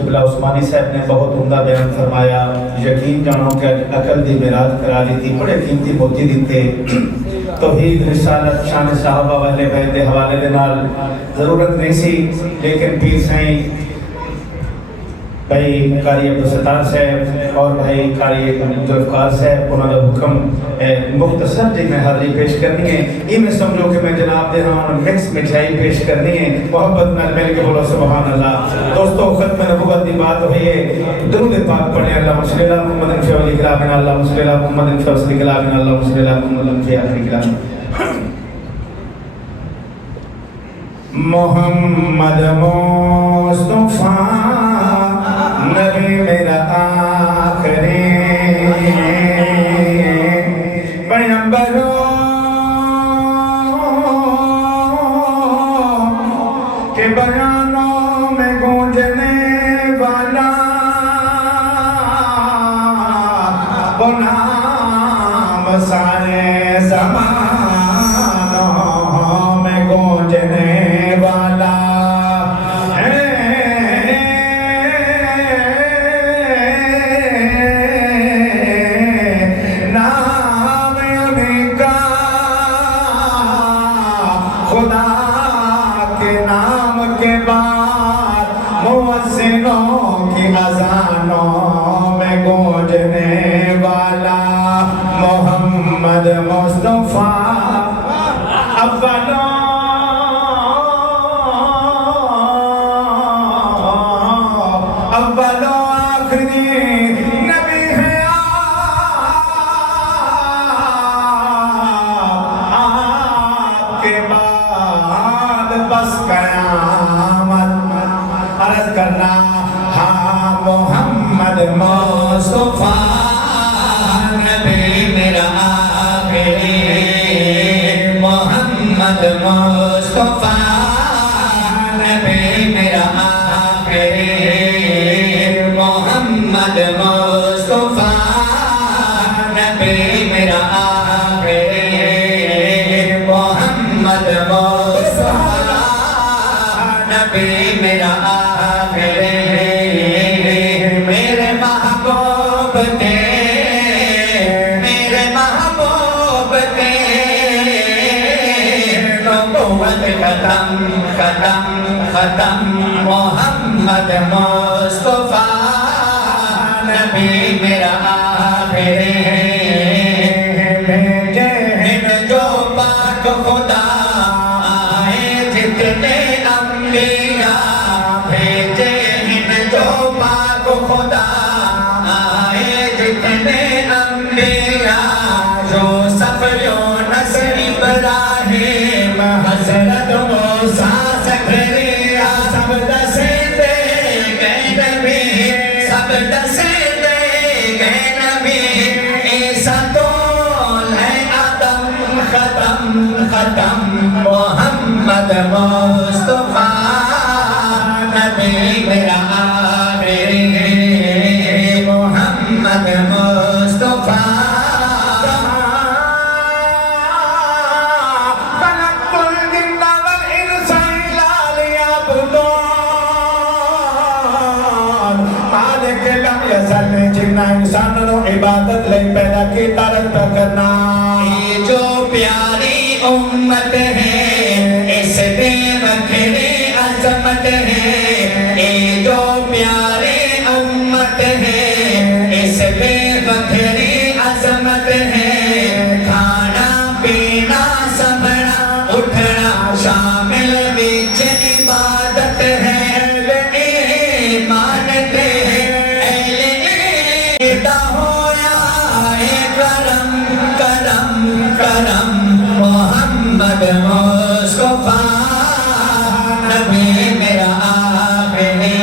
قبلہ عثمانی صاحب نے بہت عمدہ بیان فرمایا، یقین جانو کہ عقل دی معراج کرا لی تھی، بڑے قیمتی موتی دیتے توحید رسالت شان صحابہ والے بیت دے حوالے دے نال ضرورت نہیں سی، لیکن پیر سائیں بھائی قاری عبدالستار صاحب اور بھائی قاری ذوالفقار صاحب انہوں نے حکم مختصر جی میں حاضری پیش کرنی ہے، یہ میں سمجھو کہ میں جناب دے ہاں مکس مٹھائی پیش کرنی ہے، محبت میں مل کے بولو سبحان اللہ۔ دوستو ختم نبوت دی بات ہوئی ہے، درود پاک پڑھیں اللہ صلی اللہ محمد فی اولی کلامنا اللہ صلی اللہ محمد فی اوسط کلامنا اللہ صلی اللہ محمد فی آخری کلامنا۔ محمد مصطفیٰ نبی میرا آخری پیغمبروں کے بیانوں میں گونجنے والا وہ نام سارے زمانوں میں گونجنے والا محمد مصطفیٰ اول و آخری نبی ہے آپ کے بعد بس قیامت عرض کرنا ہاں محمد مصطفیٰ نبی میرا آخری محمد مصطفیٰ نبی میرا آخری محمد مصطفیٰ نبی میرا آخری محمد مصطفیٰ نبی میرا آخری میرے محبوب کے ختم ختم ختم محمد مصطفیٰ نبی میرا آخری بھیجے ہیں جو پاک خدا آئے جتنے انبیاء بھیجے ہیں جو پاک خدا آئے جتنے انبیاء جو سب یونس ابراہیم حضرت موسیٰ زکریا سب دسے دے گئے نبی سب دسے دے گئے نبی عیسیٰ طول ہے آدم ختم ختم محمد مصطفیٰ نبی میرا آخری محمد مصطفیٰ جنہ انسانوں عبادت لئی پیدا کی تارت کرنا یہ جو پیاری امت ہے اس بے وکھری عظمت ہے یہ جو پیاری امت ہے اس بے وکھری عظمت ہے کھانا پینا سبنا اٹھنا شامل وچ عبادت ہے محمد مصطفیٰ نبی میرا آخری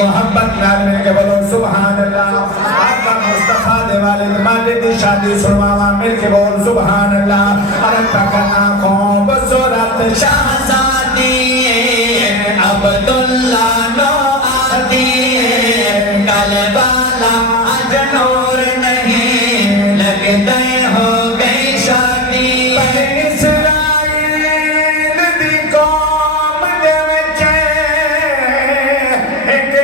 محبت نال کے بولو سبحان اللہ آقا مصطفیٰ دے والد مالد شادی سنواوا مل کے بول سبحان اللہ عرق کرنا خوب صورت شہزادی عبداللہ نو آتی کل بالا آج نور نہیں لگتے ہو گئی شادی اسرائیل دی قوم دے وچ ایک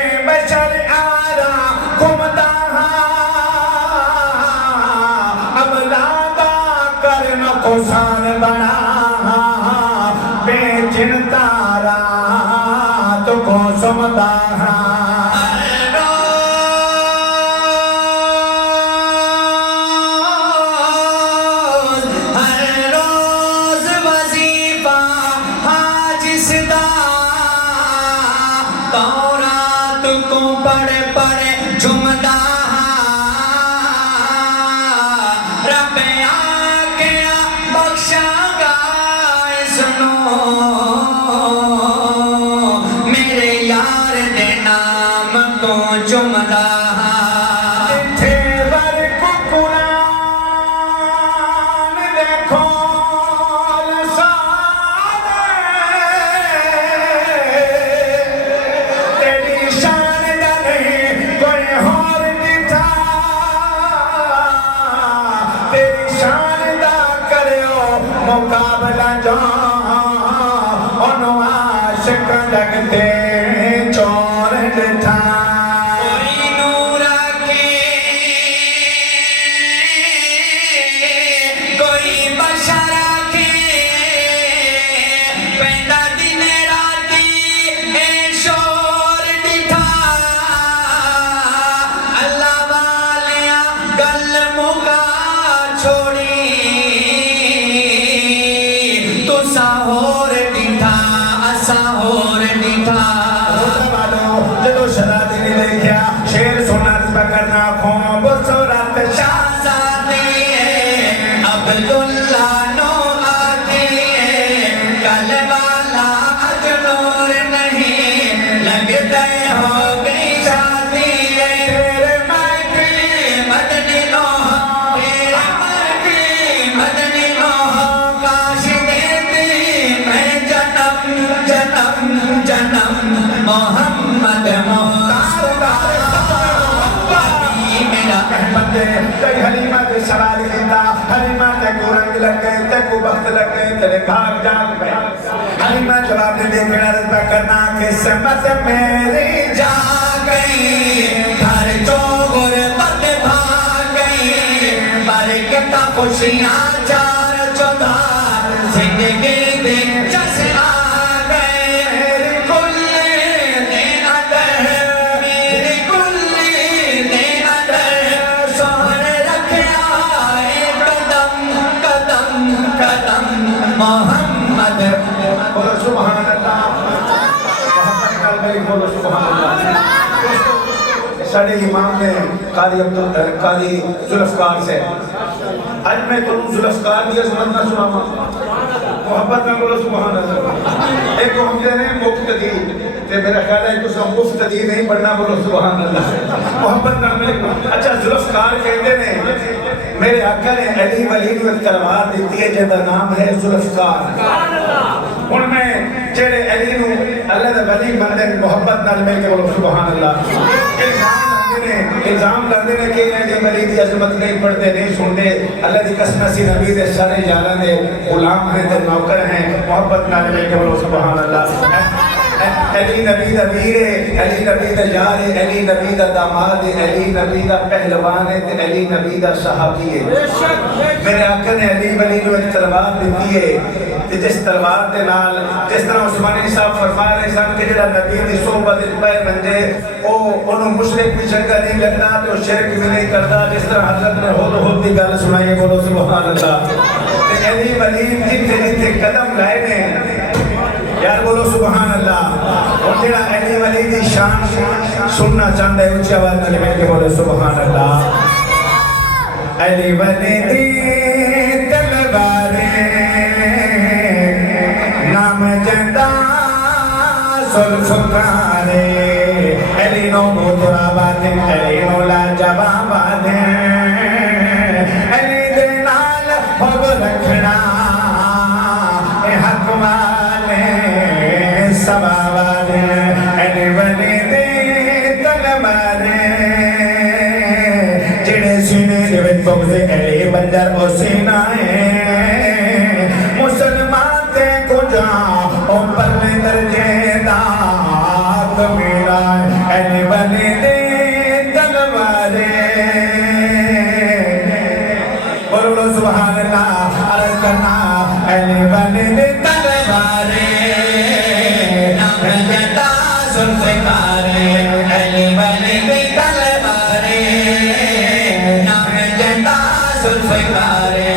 मुकाबला जो उन्हों आशिक लगते चोर दिठा कोई नूर आके कोई बशर आके पैदा दिन राती ए शोर दिठा अल्लाह वालिया गल मुका छोड़ी तुसा होर दिठा असा होर दिठा जदों शराबी ने देखा शेर सोना करना खोम सुरत शाहज़ादी अब्दुल्ला नो आती कल वाला अजनूर नहीं लगते हो गई शादी तेरे मर्दी मदनी नो तेरे मर्दी मदनी नो काश देती मैं जन्म जन्म जन्म मोहम्मद कई हलीमा के सवाल कीता हलीमा ते को रंग लग गए ते को वक्त लग गए तेरे भाग जाग पे हलीमा जवाब दे देखना रज़ा करना कि समत मेरी जा गई घर जो गुरबत भाग गई बरकत खुशियाँ चार चौधार जिंदगी दिलचस्प आ गए मेरी कुल्ली ने अदर मेरी कुल्ली ने अदर सोहरे रखया कदम कदम कदम मोहम्मद बोलो सुभान अल्लाह मोहम्मद कलबी बोलो सुभान अल्लाह साढ़े इमाम ने कादी जुल्फकार से आज मैं तुम जुल्फकार दिया सुनना सुनावा मोहब्बत में बोलो सुभान अल्लाह एक को हम कहते हैं मुफ्तदी ते मेरा ख्याल है कुछ हम मुफ्तदी नहीं पढ़ना बोलो सुभान अल्लाह मोहब्बत में अच्छा जुल्फकार कहते हैं मेरे आका ने अली वली को एक तलवार दी है जिसका नाम है जुल्फकार हुन मैं जेड़े अली नु अल्लाह दा वली बंदे मोहब्बत नाल मिल के बोलो सुभान अल्लाह इल्जाम लाते ने कि अली वली दी अजमत नहीं पढ़ते नहीं सुनते अल्लाह दी कसम सी नबी दे सारे यारां दे गुलाम हैं ते नौकर हैं मोहब्बत नाल मिल के बोलो सुभान अल्लाह अली नबी दा वीर है अली नबी दा यार है अली नबी दा दामाद है अली नबी दा पहलवान है ते अली नबी दा सहाबी है मेरे आका ने अली वली को एक तलवार दी है ते जिस तलवार दे नाल जिस तरह उस्मानी साहब फरमा रहे सन कि जेड़ा नबी दी सोहबत विच पै बंदे ओ ओनु मुशरिक भी चंगा नहीं लगदा ते ओ शिरक भी नहीं करदा जिस तरह हजरत ने हुद दी गल सुनाई बोलो सुभान अल्लाह ते अली वली जिथे जिथे कदम लाए ने यार बोलो सुभान अल्लाह और जेड़ा अली वली दी शान सुनना चाहता है ऊंची आवाज में मिल के बोलो सुभान अल्लाह अली वली दी तलवारे नाम जंदा जुल्फकारे अली नो मोतराबाद अली नो लाजवाबाद अली दे नाल हब रखना ए हक वाले सवावाले अली वली दे तलवारे जेड़े सीने दे विच बगदे अली बंदर ओ सीना है मुसलमान ते को जा ओ परले दर्जे दा मेरा अली वली दे तलवारे बोलो सुभान अल्लाह अर्ज करना अली वली दे तलवारे नाम जदा जुल्फकारे अली वली दे तलवारे नाम जदा जुल्फकारे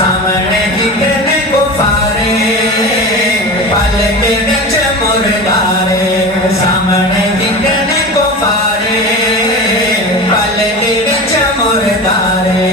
सामने दिखने कुफारे पल के विच मुर्दारे सामने दिखने कुफारे पल के विच मुर्दारे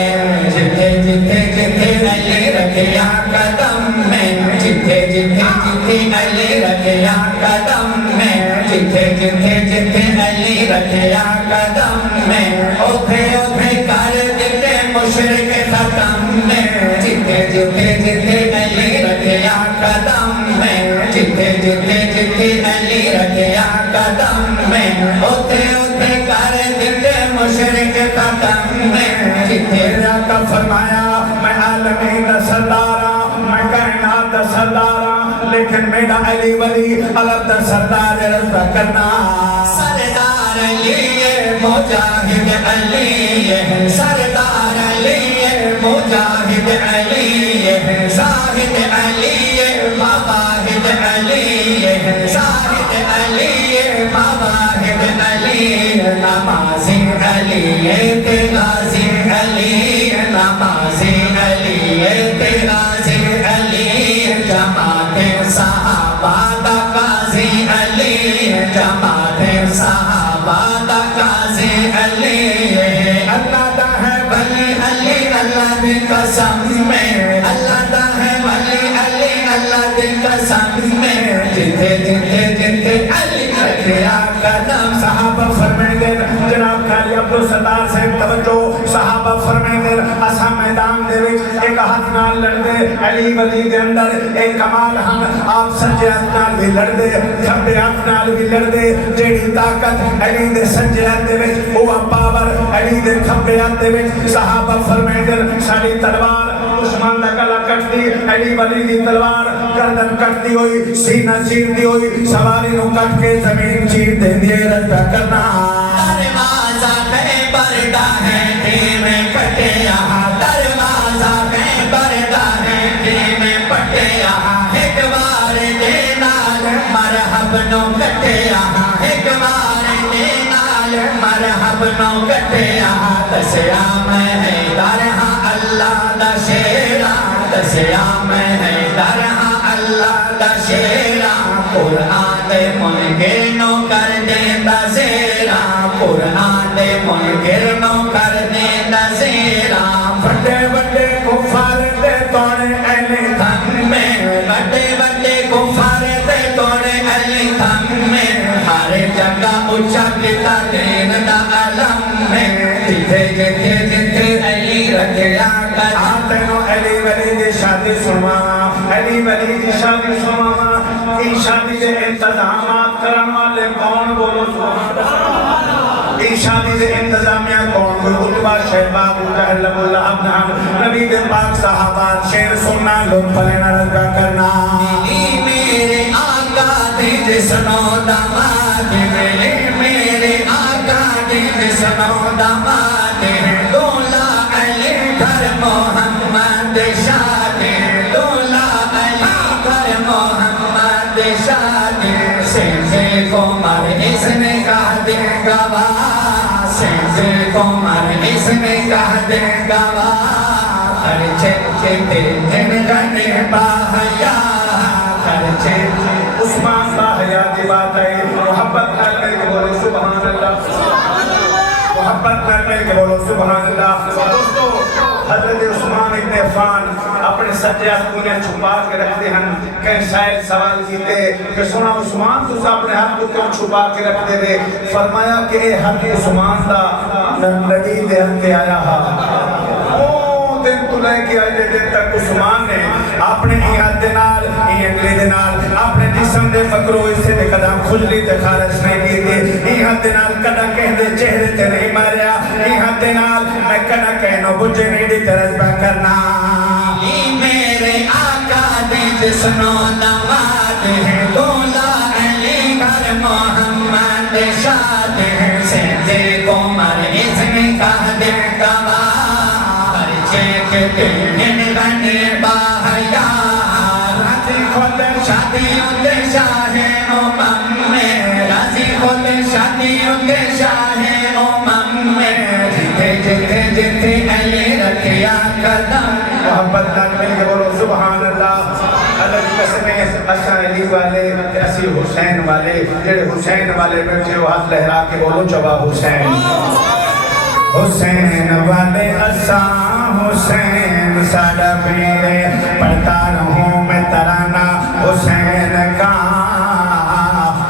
जिथे जिथे जिथे अली रखया कदम में जिथे जिथे जिथे अली रखया कदम में जिथे जिथे जिथे अली रखया कदम में ओथे ओथे कर दिते मुशरिक खत्म में जिथे जिथे जिथे अली रखया कदम में जिथे जिथे जिथे अली रखया कदम में ओथे ओथे कर दिते मुशरिक खत्म में जिथे का फरमाया मैं आलमीन सरदारा मैं कहना دا سردار لیکن میرا علی ولی علم دا سردار رضا کرنا سردار علی مجاہد علی سردار علی مجاہد علی زاہد علی مواہد علی زاہد علی مواہد علی نمازی علی تغازی علی نمازی علی تغازی علی جماعت صحابہ دا قاضی علی جماعت صحابہ دا قاضی علی اللہ دا ہے ولی علی اللہ دی قسم میں اللہ دا ہے ولی علی اللہ دی قسم میں جتے جتے جتے علی رکھیا قدم صحابہ فرمائیں دے جناب خالی عبدالستار سے توجہ صحابہ فرمائیں دے اسا میدان دے وچ ایک ہاتھ نال لڑ دے علی ولی دے اندر ایک کمال ہم آپ سجے ہاتھ نال بھی لڑ دے کھبے ہاتھ نال بھی لڑ دے جیڑی طاقت علی دے سجے ہاتھ دے وچ وہ پاور علی دے کھبے ہاتھ دے وچ صحابہ فرمائیں دے ساری تلوار عثمان دا گلا کٹتی علی ولی دی تلوار گردن کٹتی ہوئی سینہ چیرتی ہوئی سواری نو کٹ کے زمین چیر دے دیے رضا کرنا دروازہ خیبر دا ہے دین پٹے یہاں دروازہ خیبر دا ہے دین پٹے یہاں ایک بار دے نال مرحب نو کٹے یہاں ایک بار دے نال مرحب نو کٹے یہاں دسیا میں ہے درہاں اللہ دا شیرا دسیا میں ہے درہاں اللہ دا شیرا قرآن دے منکر نو کر دے دا زیرا قرآن دے منکر نو کر دے دا زیرا بڑے بڑے کفار دے توڑے اہل تھم میں بڑے بڑے کفار دے توڑے علی تھم میں ہر جگہ اچھا کتا دین دا علم میں جتے جتے جتے علی رکھیا کر آتے نو علی ولی دی شادی سنوانا علی ولی دی شادی سنوانا ای شادی دے انتظامات کرن والے کون بولو سبحان ای شادی دے انتظامیہ کون کوئی عطبہ شہبہ ابو جہل ابو لہب نام نبی دے پاک صحابات شیر سننا لطف لینا رضا کرنا ملی میرے آقا دی جسنو داماد ملی میرے آقا دی جسنو داماد دولا علی گھر محمد شادی دولا علی گھر محمد شادی سنزے کو مر اس نے کہا دے گواہ سنزے کو مر اس نے کہا دے گواہ ہر چھتے دن گنے باہیا ہر چھتے عثمان باہیا دی بات ہے محبت نال مل کے بولو سبحان اللہ محبت نال مل کے بولو سبحان اللہ دوستو حضرت عثمان ابن عفان اپنے سجے ہاتھ کو چھپا کے رکھتے ہیں کہیں شاید سوال کیتے کہ سنا عثمان تو اپنے ہاتھ کو کیوں چھپا کے رکھتے تھے فرمایا کہ اے حق عثمان دا نبی دے ہاتھ کے آیا دن تو لے کے آئے دن تک عثمان نے اپنے ہاتھ دے نال انگلی دے نال اپنے جسم دے فکرو اسے دے قدم کھجلی تے خارج نہیں کی تھی ہاتھ دے نال کدا کہہ دے چہرے تے نہیں ماریا ہاتھ دے نال میں کدا کہنو بجھے نہیں دی ترجمہ کرنا میرے آقا دی جسنو داماد ہے دولا علی گھر محمد شاد ہے سنزے کو مر اس نے کہا دے گواہ دن گنے باہیا راضی خود شادیوں کے شاہ امم میں راضی خود شادیوں کے شاہ امم میں جتے جتے جتے علی رکھیا قدم محبت نال مل کے بولو سبحان اللہ اللہ کی قسم ہے اسا علی والے اسی حسین والے جڑے حسین والے بیٹھے ہو ہاتھ لہرا کے بولو جواب حسین حسین والے اسا حسین ساڈا پیرے پڑھتا رہوں میں ترانہ حسین کا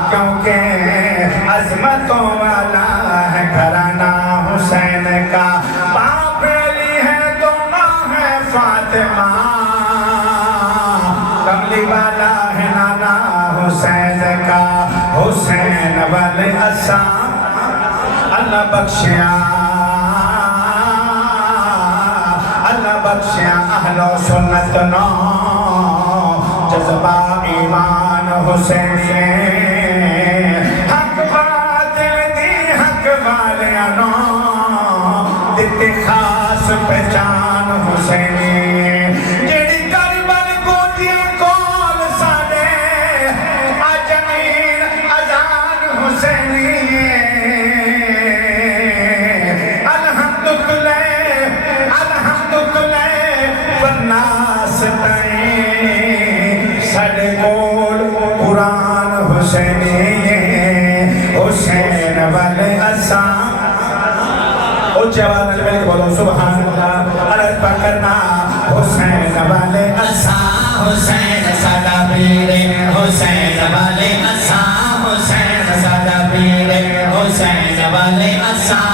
کیونکہ عظمتوں والا ہے گھرانہ حسین کا باپ علی ہے تو ماں ہے فاطمہ کملی والا ہے نانا حسین کا حسین والے اسا اللہ بخشیا بخشیا اہل و سنت نو जज्बा ईमान हुसैन हक बातिल दी हक वालियां नो दिते खास पहचान हुसैन जेड़ी करबल गोदियां कोल साडे अजमीर अजान हुसैनी वन्नास ताईं साडे कोल कुरान हुसैनी हुसैन वाले असां उच्च आवाज़ में मिलके बोलो सुभान अल्लाह अर्ज़ करना हुसैन वाले असां हुसैन सादा पीर हुसैन वाले असां हुसैन सादा पीर हुसैन वाले असां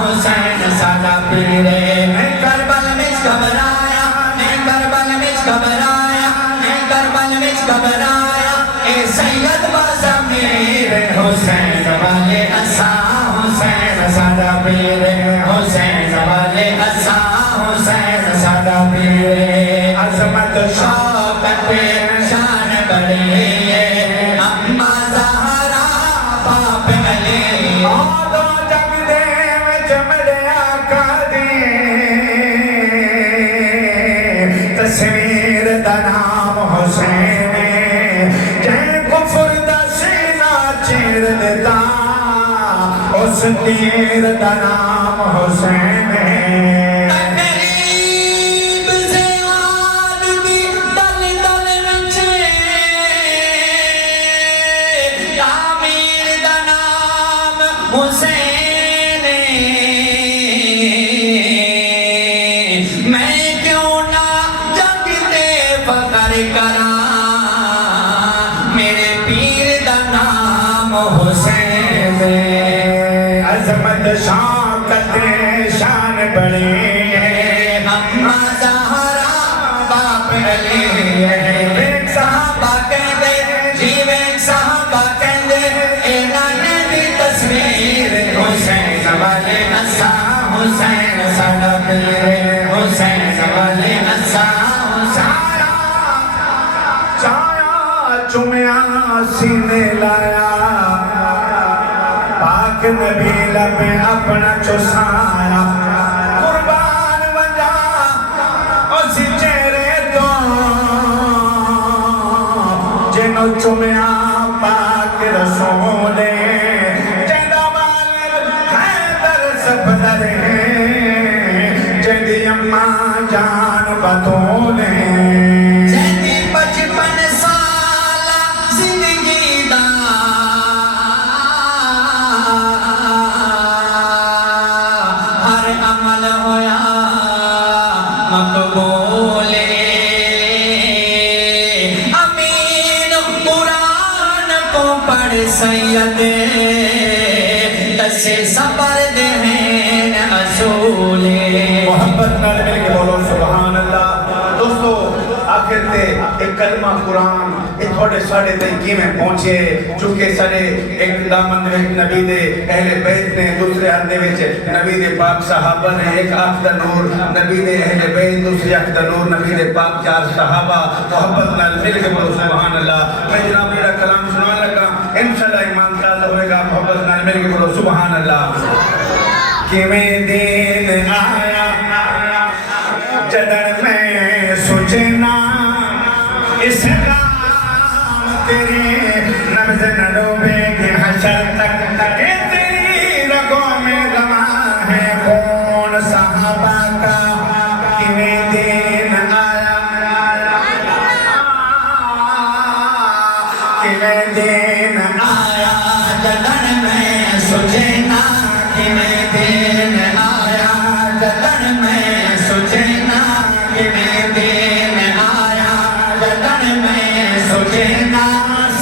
हुसैन सादा पीर मैं करबल में घबराया मैं करबल में घबराया मैं करबल में घबराया ए सैयद बाज़मीर हुसैन वाले असां हुसैन सादा पीर हुसैन वाले असां हुसैन सादा पीर अज़मत शौकत शान बड़ी है अम्मा ज़हरा बाप अली तस्वीर दा नाम हुसैन जै कुफर दा सीना चीर देता उस तीर दा नाम हुसैन अज़मत शौकत शान बड़ी अम्मा ज़हरा बाप अली वेख साहबा कहंदे जी वेख साहबा कहंदे इन्हां दी तस्वीर हुसैन वाले असां हुसैन सादा पीर हुसैन वाले असां चाया चुमिया सीने लाया पाक नबी लबे अपना चुसाया कुर्बान वंजा उस चेहरे तो जिन्हों चुमिया पाक रसूले जेदा वालिद हैदर सफदर जेदी अम्मा जान बतूले जेदी 55 साल जिंदगी दा हर अमल होया मकबूले अमीन कुरान को पढ़ सैयद तसे सबर देन असूले मोहब्बत नाल मिल के बोलो सुभान अल्लाह दोस्तों आखिर ते एक कलमा कुरान ये थोड़े साढ़े तक किवें पहुंचे चूंकि सारे एक दामन में नबी दे अहले बैत ने दूसरे हाथ दे विच नबी दे पाक सहाबा ने एक आंख दा नूर नबी दे अहले बैत दूसरी आंख दा नूर नबी दे पाक चार सहाबा मोहब्बत नाल मिल के बोलो सुभान अल्लाह मैं जनाब मेरा कलाम सुनाने लगा इंशाल्लाह ईमान ताज़ा होएगा मोहब्बत नाल मिल के बोलो सुभान अल्लाह किवें दिन आया जदन में सोचना इस्लाम तेरे नब्ज़ न डूबेगी हशर तक के तेरी रगों में गमा है खून सहाबा का किवें दिन आया किवें दिन आया जदन में सोचना किवें दिन आया जदन में सोचना किवें दिन आया जदन में सोचना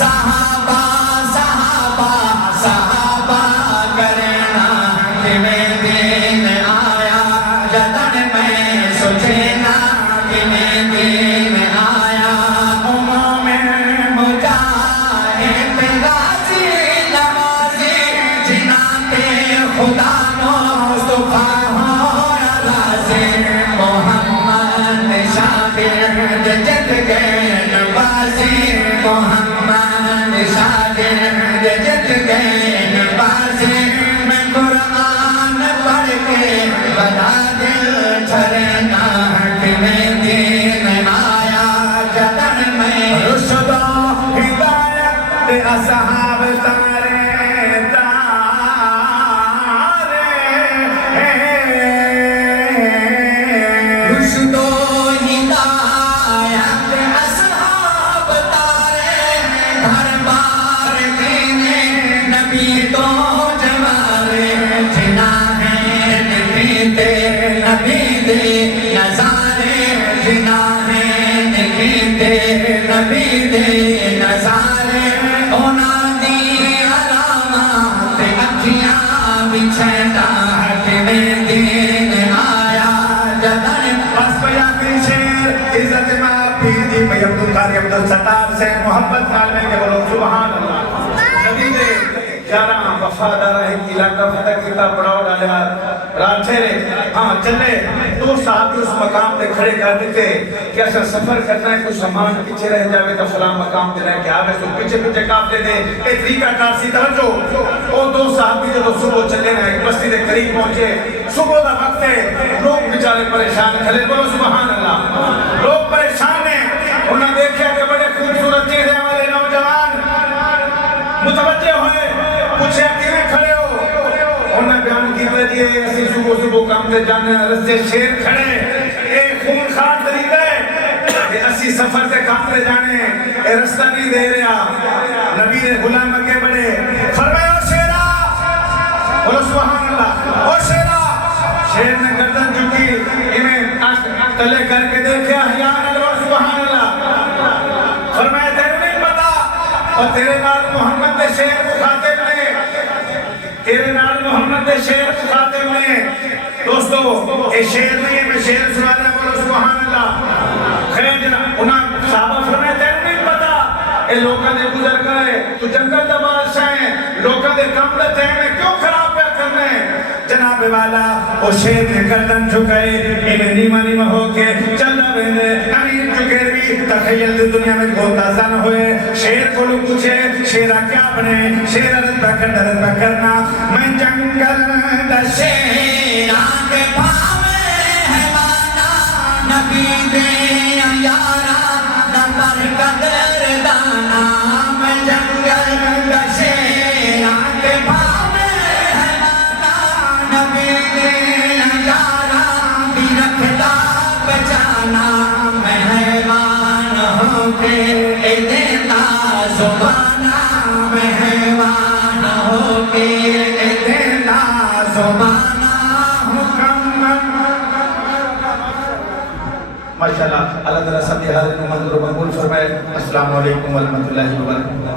सहाबा मुस्तफा हो राज़े मोहम्मद शागिर्द जग गए नवाज़े मोहम्मद शागिर्द जग गए नवाज़े मैं कुरान पढ़ के बता दिल झरना कि मैं दीन आया जतन में रुशद हिदायत असहाब तारे सतार से मोहब्बत नाल में के बोलो सुभान अल्लाह नबी दे जाना वफादार है इलाका फतह किता पड़ाव डाला राठे हां चले दो साहब उस मकाम पे खड़े कर देते कि ऐसा सफर करना है कुछ सामान पीछे रह जावे तो फलां मकाम पे लेके आवे तो पीछे पीछे काफले दे ए तरीका कार सी तवज्जो वो दो साहब भी जब सुबह चले ना एक बस्ती के करीब पहुंचे सुबह का वक्त है लोग बेचारे परेशान खड़े बोलो सुभान अल्लाह लोग परेशान हैं उन्हें देखा कि बड़े खूबसूरत चेहरे वाले नौजवान मुतवज्जे हुए पूछे किवें खड़े हो उन्हें बयान किया जी असि सुबह सुबह काम से जाने रस्ते शेर खड़े ए खून खान तरीका है कि असि सफर से काम से जाने ए रास्ता नहीं दे रहा नबी ने गुलाम अगे बढ़े फरमाया ओ शेरा बोलो सुभान अल्लाह ओ शेरा शेर ने गर्दन झुकी इन्हें तले करके देखा या अल्लाह सुभान अल्लाह फरमाया तेरे नहीं पता और तेरे नाल मोहम्मद दे शेर मुखातिब ने तेरे नाल मोहम्मद दे शेर मुखातिब ने दोस्तों ये शेर नहीं है मैं शेर सुना रहा बोलो सुभान अल्लाह खैर जनाब उन्हें साहबा फरमाया तेरे नहीं पता ये लोगों ने गुजर गए तू जंगल दा बादशाह है लोगों दे काम दे टाइम में क्यों खराब पे करने जनाब वाला वो शेर ने गर्दन झुकाए इन्हें नीमा नीमा होके चल रहे अमीर चुके भी तखयल दुनिया में बहुत आसान हुए शेर को लोग पूछे शेरा क्या बने शेर अरद करना मैं जंगल दा शेरा के पावे है माना नबी दे यारा नंबर कदर दाना मैं जंगल दा शेरा के पावे है माना नबी दे यारा भी रखता बचाना मेहमान होके देता जुबाना मेहमान होके देता जुबाना हुक्म माशाअल्लाह अल्लाह ताला सब हाल में मंजूर मकबूल फरमाए अस्सलाम वालेकुम व रहमतुल्लाहि व बरकातहू